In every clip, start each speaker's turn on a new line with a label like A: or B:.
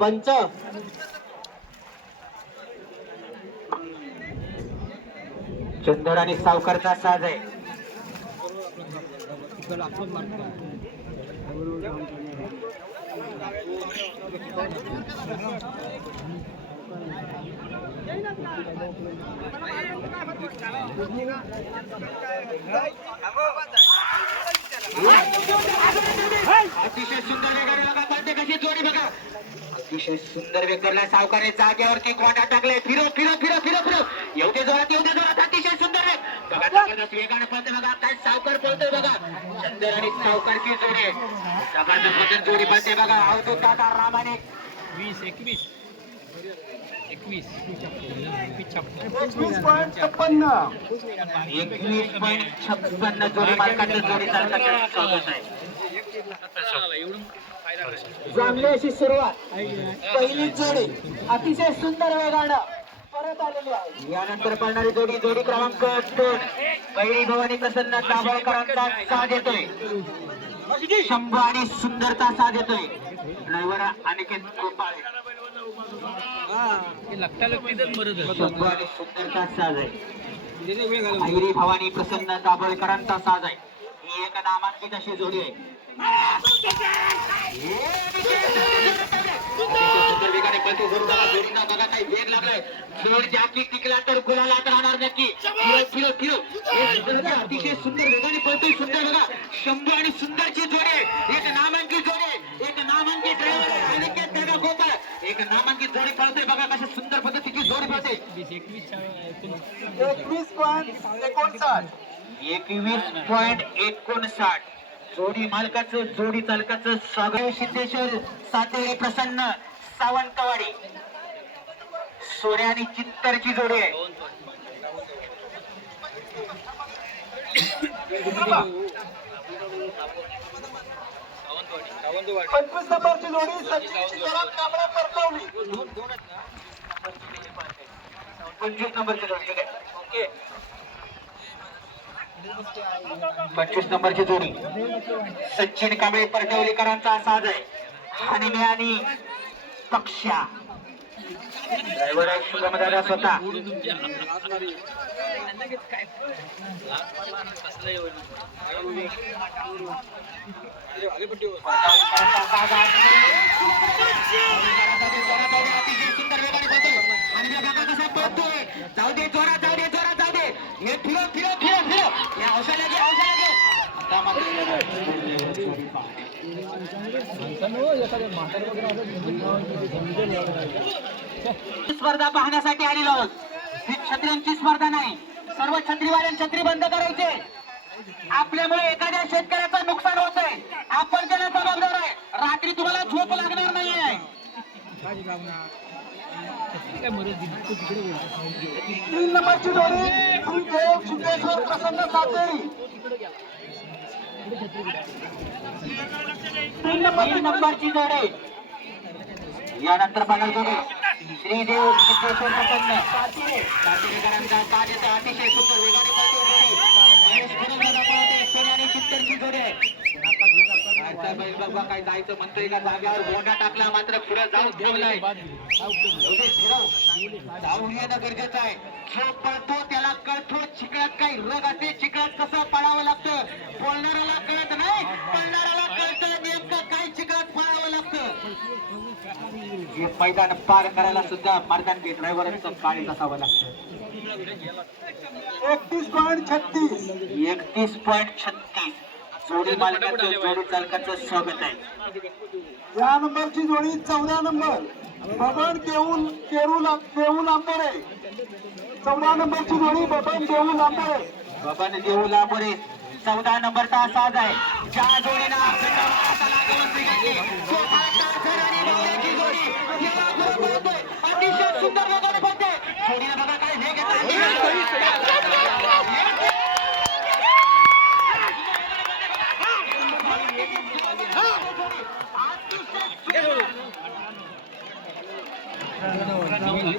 A: पंच. चंदर आणि सावकारचा साज आहे. अतिशय सुंदर वेगाने बघा कशी जोडी बघा. अतिशय सुंदर वेगरला सावकारे जागेवरती कोंडा टाकले फिरो फिरो फिरो फिरो फिरो. एवढे जोरात एवढे जोरात. अतिशय सुंदर वेग. बघा जबरदस्त वेगाने पळते बघा. काय सावकार पळतोय बघा. चंदर आणि सावकारची जोडी. आहे जबरदस्त जोडी पळते बघा. अवधूत दादा रामाने.
B: वीस एकवीस. एकवीस.
A: एकवीस पॉईंट छप्पन्न. जोडी मालकाचं जोडी चालकाचं स्वागत आहे. चांगली अशी सुरुवात. पहिली जोडी. अतिशय सुंदर वेगानं परत आलेली आहे. यानंतर पळणारी जोडी जोडी क्रमांक दोन. पहिली भवानी प्रसन्न दाभोळकरांचा साथ येतोय. शंभू आणि सुंदरचा साथ येतोय. ड्रायव्हर अनिकेत गोपाळ. आहे. आईरी भवानी प्रसन्न दाभोळकरांचा साज आहे. ही एक नामांकित अशी जोडी आहे. बघा काही वेग लागलाय. जोड टिकला तर गुलाला राहणार नक्की. फिरो फिरो अतिशय सुंदर वेगाने पळतोय सुंदर बघा. शंभू आणि सुंदरची जोडी आहे एक नामांकित जोडी आहे एक नामांकित ड्रायव्हर अनिकेत दादा गोपाळ नामांकित जोडी पळते. बघा कशी सुंदर पद्धतीची जोडी पळते.
B: एकवीस
A: पॉईंट एकोणसाठ. एकवीस पॉईंट एकोणसाठ. जोडी मालकाचं जोडी चालकाचं स्वागत. सिद्धेश्वर सातेरी प्रसन्न सावंतवाडी. सोन्या आणि चित्तरची जोडी आहे. पंचवीस नंबरची जोडी सचिन सीताराम कांबळे परतवली. पंचवीस नंबरची जोडी ठीक आहे ओके. पंचवीस नंबरची जोडी. सचिन कांबळे परटवलीकरांचा साज आहे. हनिमे आणि पक्षा. ड्रायव्हर आहे स्वतः. जाऊ दे जोरात जाऊ दे जोरात जाऊ दे. हे फिरो फिरो फिरो फिरो. या हौसला घे. स्पर्धा पाहण्यासाठी आलेलो आहोत. ही छत्र्यांची स्पर्धा नाही सर्व छत्रीवाल्यां छत्री बंद करायचे. आपल्यामुळे एखाद्या शेतकऱ्याचं नुकसान होत आहे आपण त्याला जबाबदार आहे. रात्री तुम्हाला झोप लागणार नाही आहे तीन नंबरची जोडी प्रसन्न सातेरी. तीन नंबरची जोडी. यानंतर बघायला जोडी श्रीदेव प्रसन्न सातेरीकरांचा कार्याचा अतिशय सुंदर वेगाने पळते जोडी. पळते चित्तरची जोडी आहे. बाबा काय जायचं म्हणतोय का गोंडा टाकला मात्र पुढे जाऊन ठेवलाय. एवढे फिरव. जाऊन येणं गरजेचं आहे. जो पळतो त्याला कळतो चिकळात काही रोग असते चिकळात कसं पळावं लागतं? बोलणाऱ्याला कळत नाही पळणाऱ्याला कळतं नेमकं काय चिकळात पळावं लागतं? हे मैदान पार करायला सुद्धा मार्गाने ड्रायव्हरांचं काळी असावं लागतं. एकतीस पॉईंट छत्तीस. एकतीस पॉईंट छत्तीस. जोडी मालकाचं जोडी चालकाचं स्वागत आहे.
C: या नंबरची जोडी चौदा नंबर. बबन केऊल केरू केऊ लांबोरे चौदा नंबरची जोडी बबन केऊ लांबोरे
A: बाबाने देऊ लांबोरे चौदा नंबरचा साज आहे. ज्या जोडीनं आपल्याला हाताला गवसणी घातली, तो फाटा सर आणि बावळ्याची जोडी याला गुरु बोलतोय. अतिशय सुंदर वेगाने बोलतोय. जोडीनं बघा काय वेग येतोय.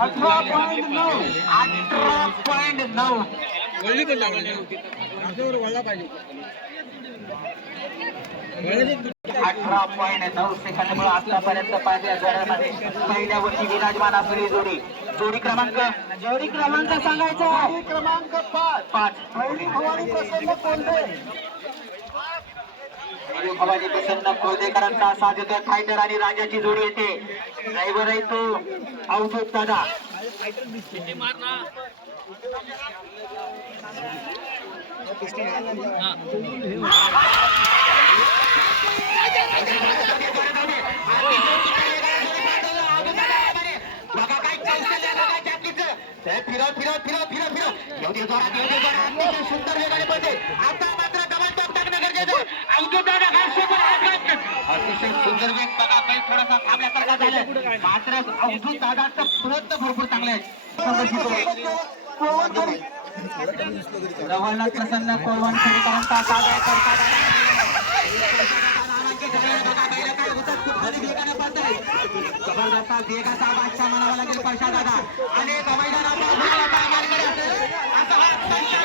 C: अठरा पॉईंट नऊ
A: अठरा पॉईंट नऊ अठरा पॉईंट नऊ सेकंद आतापर्यंत पाहिजे जोड्यामध्ये पहिल्या वर्षी विराजमान असलेली जोडी. जोडी क्रमांक जोडी क्रमांक सांगायचा
C: क्रमांक पाच.
A: पाच.
C: पहिली भवानी प्रसन्न कोंडे
A: भवानी प्रसन्न कोल्हेकरांचा साथ येतोय फायटर आणि राजाची जोडी येते. ड्रायव्हर आहे तो. अवधूत दादा.
B: किती मार ना हा
A: बघा काय येऊ दे जोरात येऊ दे जोरात. सुंदर वेगाने पडते आता अतिशय सुंदर वेग बघा काही थोडासा थांबल्यासारखा झालं मात्र अवधूत दादाचं प्रयत्न भरपूर चांगले आहेत नंबरची प्रसन्न कोळवण सरीकरांचा साथ आहे करतात बादशाह म्हणावा लागेल पैसा दादा आणि मैदानाचा गुलाबाचा मानकरी असेल. असा हा पैशा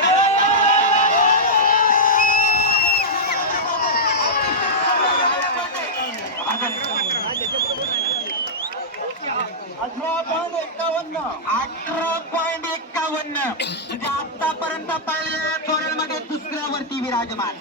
C: अठरा पॉईंट एकावन्न.
A: अठरा पॉईंट एक्कावन्न म्हणजे आतापर्यंत पहिल्या जोड्यांमध्ये दुसऱ्यावरती विराजमान.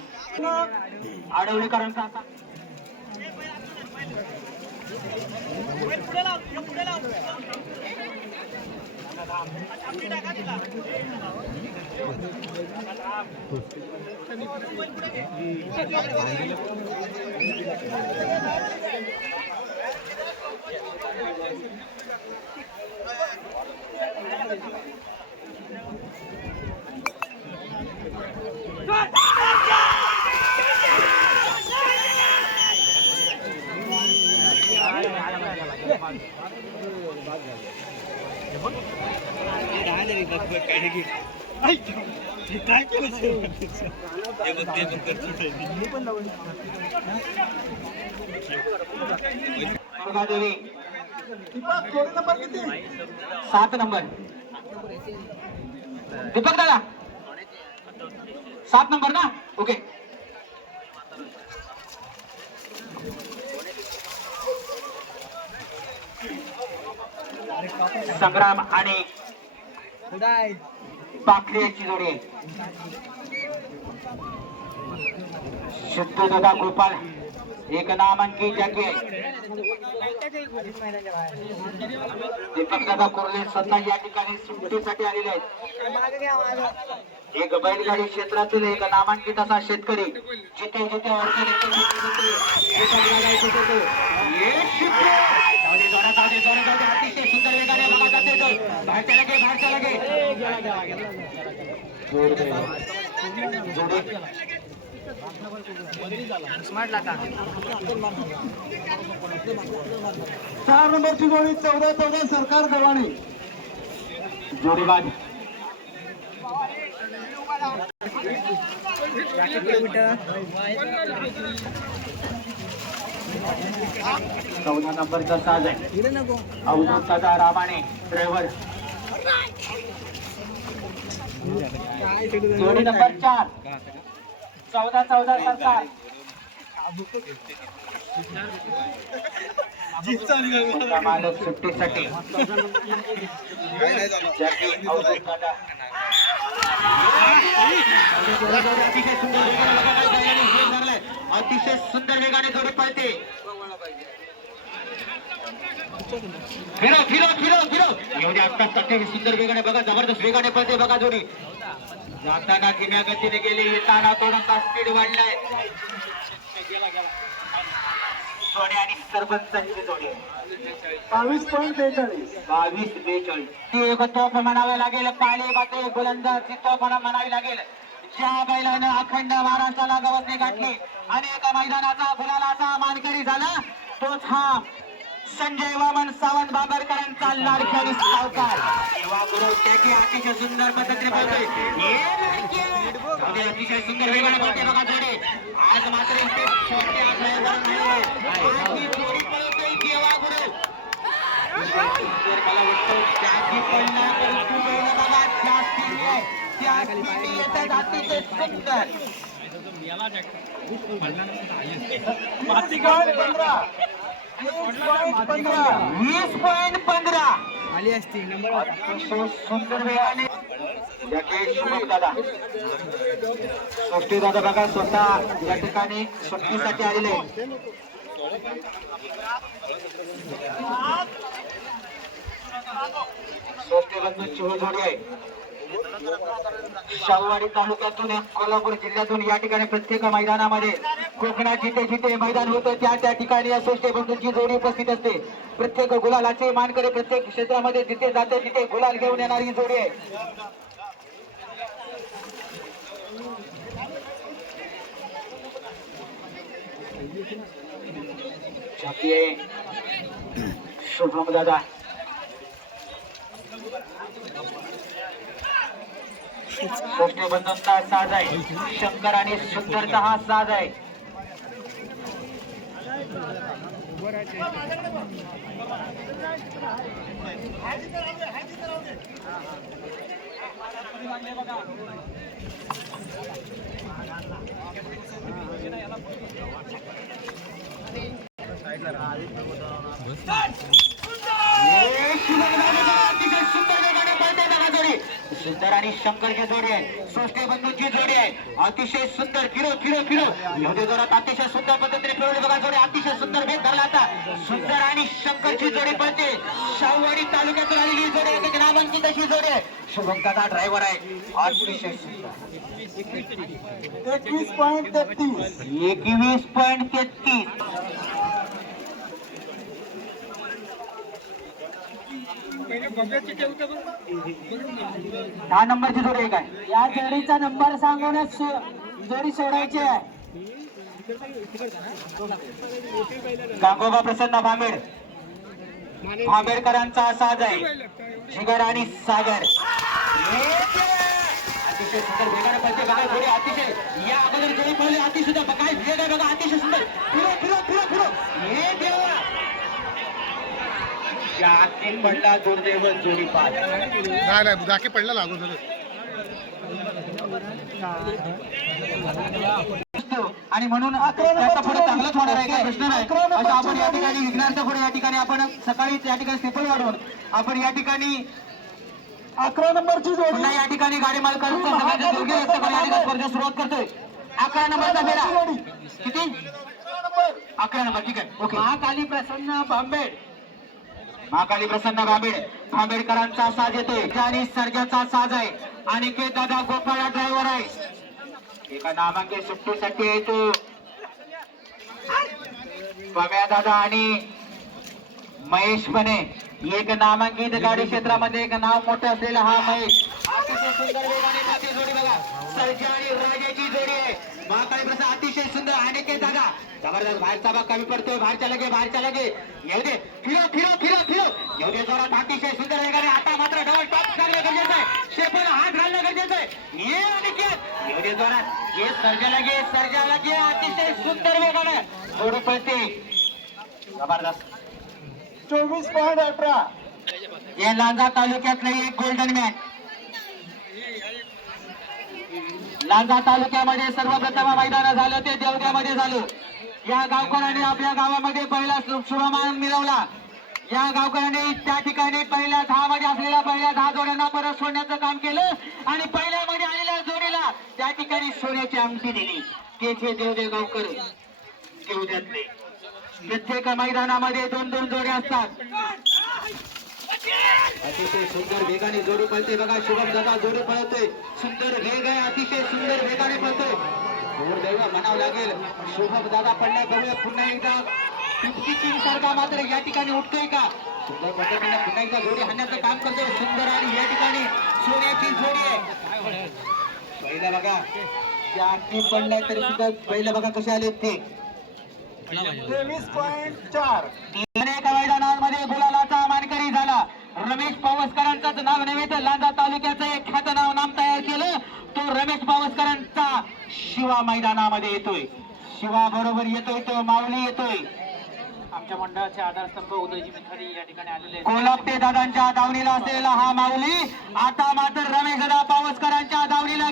A: आडवणीकरांचा दुर्गादेवी
C: दीपक नंबर किती?
A: सात नंबर. दीपक दादा सात नंबर ना? ओके. संग्राम आणि पाखरेची जोडी. शुद्ध दादा गोपाल. एक नामांकित जॅकेट दीपक दादा कोरले स्वतः या ठिकाणी सुट्टीसाठी आलेले आहेत. एक बैलगाडी क्षेत्रातील एक नामांकित असा शेतकरी जिथे जिथे अतिशय सुंदर वेगाने बघा जाते जोडी.
C: चार नंबरची जोडी चौदा चौदा सरकार गव्हाणे.
A: जोडीबाज. चौदा नंबरचा साज आहे. अवधूत दादा रामाने ड्रायव्हर. जोडी नंबर चार. चौदा चौदा सरकार मालक सुट्टीसाठी अतिशय सुंदर वेगाने जोडी पळते. फिरो फिरो फिरो फिरो एवढ्या आत्ताच सुंदर वेगाने बघा जबरदस्त वेगाने पळते बघा जोडी. जाताना किम्या गतीने गेली येताना थोडासा स्पीड वाढलाय. जोडी आणि सरपंचांची जोडी.
C: बावीस पॉईंट बेचाळीस.
A: बावीस बेचाळीस. ती एक तोफ म्हणावे लागेल पाळे बाते गोलंदाज तोफ म्हणा- म्हणावी लागेल. ज्या बैलानं अखंड महाराष्ट्राला गवसणी गाठली अनेक मैदानाचा गुलालाचा मानकरी झाला तोच हा संजय वामन सावंत बाबरकरांचा लाडक्या सावकार. तेव्हा गुरु त्याची अतिशय सुंदर पद्धतीने बोलतोय. ये लाडके. अगदी अतिशय सुंदर वेगाने बोलते बघा जोडी. आज मात्र इथे. आज ही पळतोय गुरु मला वाटतं त्याची बघा त्या येतात अतिशय सुंदर.
C: पंधरा वीस पॉईंट पंधरा
B: आली असती नंबर
A: सुंदर वेगाने याचे दादा बघा स्वतः या ठिकाणी सुट्टीसाठी आलेले सृष्टी बंधू ही जोडी आहे शाहूवाडी तालुक्यातून कोल्हापूर जिल्ह्यातून या ठिकाणी प्रत्येक मैदानामध्ये कोकणात जिथे जिथे मैदान होतं त्या त्या ठिकाणी या श्रेष्ठ बंधूंची जोडी उपस्थित असते. प्रत्येक गुलालाचे मानकरी प्रत्येक क्षेत्रामध्ये जिथे जाते तिथे गुलाल घेऊन येणारी जोडी आहे. आहे. शुभम दादा. सृष्टी साज आहे. शंकर आणि सुंदरचा हा साज आहे. सुंदर आणि शंकरची जोडी आहे. सृष्टी बंधूंची जोडी आहे. अतिशय सुंदर फिरो फिरो फिरो. एवढे जोरात अतिशय सुंदर पद्धतीने फिरवली बघा जोडी अतिशय सुंदर भेट धरला आता. सुंदर आणि शंकरची जोडी पडते शाहूवाडी तालुक्यातून आलेली ही जोडी आहे. नामांकित अशी जोडी आहे. शुभम दादा ड्रायव्हर आहे. अतिशय सुंदर.
C: एकवीस पॉईंट तेहतीस.
A: एकवीस पॉईंट तेहतीस. दहा नंबरची जोडी आहे काय?
C: या जोडीचा नंबर सांगूनच जोडी सोडायची आहे.
A: गांगोबा प्रसन्न भांबेड भांबेडकरांचा साज आहे. जिगर आणि सागर. अतिशय सुंदर वेगाने पळते बघा जोडी अतिशय या अगोदर जोडी पळली अतिशय सुंदर. बघा वेग आहे बघा अतिशय सुंदर. फिरो फिरो फिरो फिरो. हे देवा. या आतील पडला दुर्दैव जोडी पाच
D: नाही नाही जाके पडला लागून झालं
A: आणि म्हणून त्याचा पुढे चांगलंच होणार आहे काही प्रश्न नाही. असं आपण या ठिकाणी विघ्नार्थ पुढे या ठिकाणी आपण सकाळीच या ठिकाणी स्टेपल वाढवून आपण या ठिकाणी
C: अकरा नंबरची जोडी.
A: पुन्हा या ठिकाणी गाडी मालकांचा या ठिकाणी स्पर्धा सुरुवात करतोय. अकरा नंबरचा फेरा. किती? अकरा नंबर. ठीक आहे. ओके. महाकाली प्रसन्न बांबेड महाकाली प्रसन्न बांबेड आंबेडकरांचा साज येतोय. आणि सर्जाचा साज आहे. आणि के दादा गोपाळा ड्रायव्हर आहे. एका नामांकित सुट्टीसाठी येतो बघ्या दादा आणि महेश मने एक नामांकित गाडी क्षेत्रामध्ये एक नाव मोठं असलेला हा महेश. अतिशय सुंदर वेगाने जाते जोडी बघा. सर्जा आणि राजाची जोडी आहे. महाकाली प्रसाद अतिशय सुंदर अनेक जागा. जबरदस्त बाहेरचा भाग कमी पडतोय. बाहेरच्या लगे बाहेरच्या लगे. येऊ दे. फिरो फिरो फिरो फिरो. येऊ दे जोरात. अतिशय सुंदर वेगाने आता मात्र डबल टॉप लागणं गरजेचं आहे. शेपला हात घालणं गरजेचं आहे. ये अनिकेत येऊ दे जोरात. ये सर्जा लगे सर्जा लगे. अतिशय सुंदर वेगाने. जोडी पळते. जबरदस्त.
C: चोवीस पॉईंट अठरा.
A: या लांजा तालुक्यातलं एक गोल्डन मॅन लांजा तालुक्यामध्ये सर्वप्रथम मैदान झालं ते देवग्यामध्ये झालं. या गावकऱ्यांनी आपल्या गावामध्ये पहिला शु- शुभमान मिळवला. या गावकऱ्यांनी त्या ठिकाणी पहिल्या दहा मध्ये असलेल्या पहिल्या दहा जोड्यांना परत सोडण्याचं काम केलं आणि पहिल्या मध्ये आलेल्या जोडीला त्या ठिकाणी सोन्याची अंगठी दिली. तेथे देवदेव गावकर देवद्यातले प्रत्येक मैदानामध्ये दोन दोन जोड्या असतात. अतिशय सुंदर वेगाने जोडी पळते बघा शुभम दादा जोडी पळतोय सुंदर वेग आहे अतिशय सुंदर वेगाने पळतोय दुर्दैव म्हणावं लागेल शुभम दादा पडल्या बघूया पुन्हा एकदा. फिफ्टी किंग सारखा मात्र या ठिकाणी उठतोय का? सुंदर पद्धतीने पुन्हा एकदा जोडी हाणण्याचं काम करतोय सुंदर आणि या ठिकाणी सोन्याची जोडी आहे. पहिला बघा त्या आठी पडल्या तरी सुद्धा पहिलं बघा कसे आले ते.
C: तेवीस पॉईंट चार.
A: अनेक मैदानांमध्ये गुलालाचा मानकरी झाला. रमेश पावसकरांचंच नाव नव्हे तर लांजा तालुक्याचं एक ख्यात नाव नाम तयार केलं. तो रमेश पावसकरांचा शिवा मैदानामध्ये येतोय. शिवा बरोबर येतोय तो माऊली येतोय.
B: आमच्या मंडळाचे आधारस्तंभ उदयजी मिठारी या ठिकाणी आलेले आहेत.
A: कोलापटे दादांच्या दावणीला असलेला हा माऊली. आता मात्र रमेश दादा पावसकरांच्या दावणीला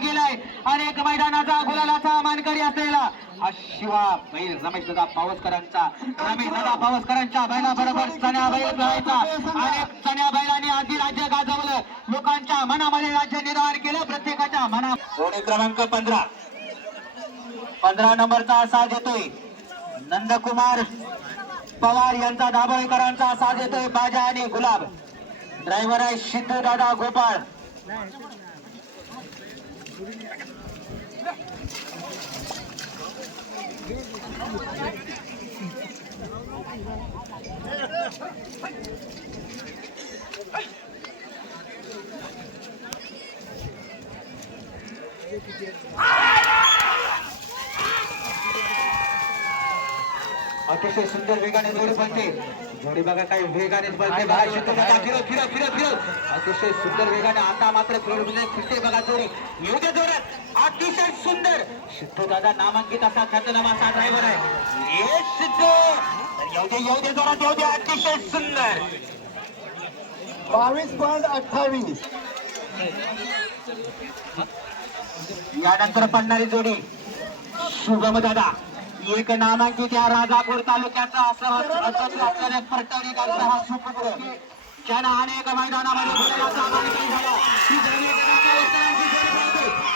A: गुलालाचा मानकरी असलेला हा शिवा बैल रमेश दादा पावसकरांचा रमेश दादा पावसकरांच्या बैलाबरोबर सण्या बैल जायचा आणि सण्या बैलाने आधी राज्य गाजवलं. लोकांच्या मनामध्ये राज्य निर्माण केलं. प्रत्येकाच्या मना जोडी क्रमांक पंधरा. पंधरा नंबरचा असा देतोय नंदकुमार पवार यांचा दाभोळकरांचा असा देतोय बाजा आणि गुलाब. ड्रायव्हर आहे सिद्धू दादा गोपाळ. अतिशय सुंदर वेगाने जोडी पळते जोडी बघा काही वेगाने पळते बघा सिद्धू दादा फिरत फिरत फिरत फिरत अतिशय सुंदर वेगाने आता मात्र फिरत फिरते बघा जोडी. येऊ दे जोरात. अतिशय सुंदर. सिद्धू दादा नामांकित असा ख्यातनामा असा ड्रायव्हर आहे. ये सिद्धू. येऊ दे येऊ दे जोरात येऊ दे. अतिशय सुंदर.
C: बावीस पॉईंट अठ्ठावीस.
A: यानंतर पडणारी जोडी. शुभम दादा. एक नामांकित या राजापूर तालुक्याचा असं परटवणी गावचा हा सुपुत्र. ज्यानं अनेक मैदानामध्ये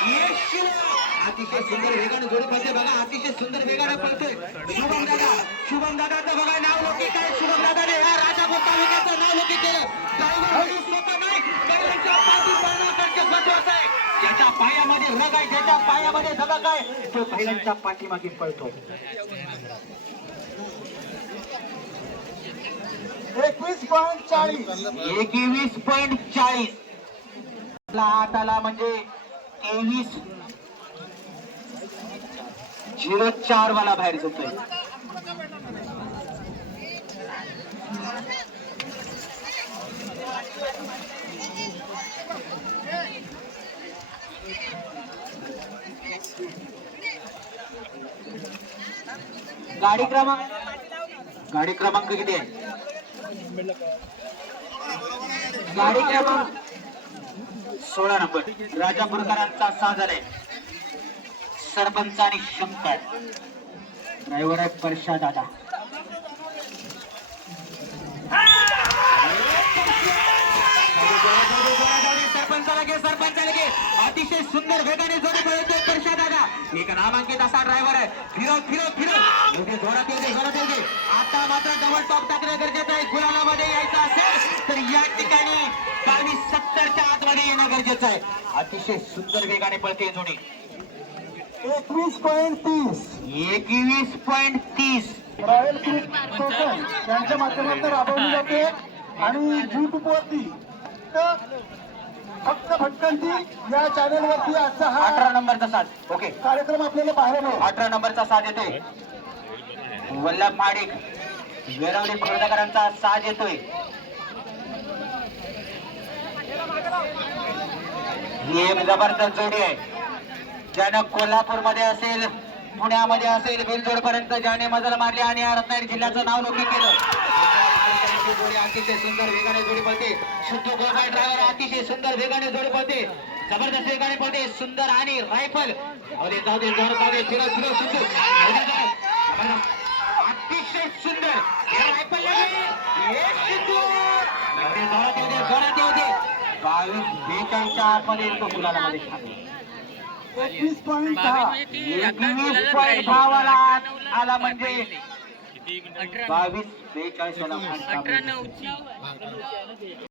A: अतिशय सुंदर वेगाने जोडी पळते बघा अतिशय सुंदर वेगाने पळते. शुभम दादा शुभम दादाचं बघा नाव लौकिक आहे. शुभम दादाने या राजापूर तालुक्याचं नाव लौकिक केलं? ड्रायव्हर स्वतः नाही ज्याच्या पायामध्ये रग आहे ज्याच्या पायामध्ये धगक आहे तो पहिल्यांच्या पाठीमागे पळतो.
C: एकवीस पॉईंट चाळीस.
A: एकवीस पॉईंट चाळीस. आठ आला म्हणजे तेवीस. झिरो चार मला बाहेर जातोय गाडी क्रमांक गाडी क्रमांक किती आहे? गाडी क्रमांक सोळा नंबर. राजा राजापूरकरांचा साथ झालाय सरपंच आणि शंकर. ड्रायव्हर आहे परशा दादा. सरपंचाला घे सरपंचाला घे. अतिशय सुंदर वेगाने जोडी पळतोय परशा दादा. एक नामांकित असा ड्रायव्हर आहे. फिरव फिरव फिरव. येऊ दे जोरात येऊ दे जोरात येऊ दे. आता मात्र डबल टॉप टाकणं गरजेचं आहे. गुलालामध्ये यायचं असेल. तर या ठिकाणी बावीस सत्तरच्या आतमध्ये येणं गरजेचं आहे. अतिशय सुंदर वेगाने पळते जोडी.
C: एकवीस पॉईंट तीस.
A: एकवीस पॉईंट तीस.
C: रॉयल क्रिक कोकण यांच्या माध्यमातून राबवली जाते आणि युट्यूब वरती. तर फक्त भटकंती या चॅनल वरती आजचा हा
A: अठरा नंबरचा साथ ओके.
C: कार्यक्रम आपल्याला पाहायला मिळेल.
A: अठरा नंबरचा साथ येतोय. वल्लभ माडिक वेरवली खोडकरांचा साथ येतोय. ही एक जबरदस्त जोडी आहे. ज्यानं कोल्हापूरमध्ये असेल पुण्यामध्ये असेल बिलजोड पर्यंत ज्याने मजल मारली आणि या रत्नागिरी जिल्ह्याचं नाव नोंदणी केलं. जोडी अतिशय सुंदर वेगाने जोडी पळते. शुद्ध गोपाळ ड्रायव्हर अतिशय सुंदर वेगाने जोडी पळते. जबरदस्त वेगाने पळते. सुंदर आणि रायफल. अरे जाऊ दे जोर जाऊ दे. सिद्धू अतिशय सुंदर. रायफल हे सिद्धू जाऊ दे, येऊ दे जोरात येऊ दे बावीस बेचाळीसच्या आतमध्ये तो गुलालामध्ये छापला.
C: एकवीस पॉईंट दहा.
A: एकवीस पॉईंट भावाला आला म्हणजे बावीस बेचाळीस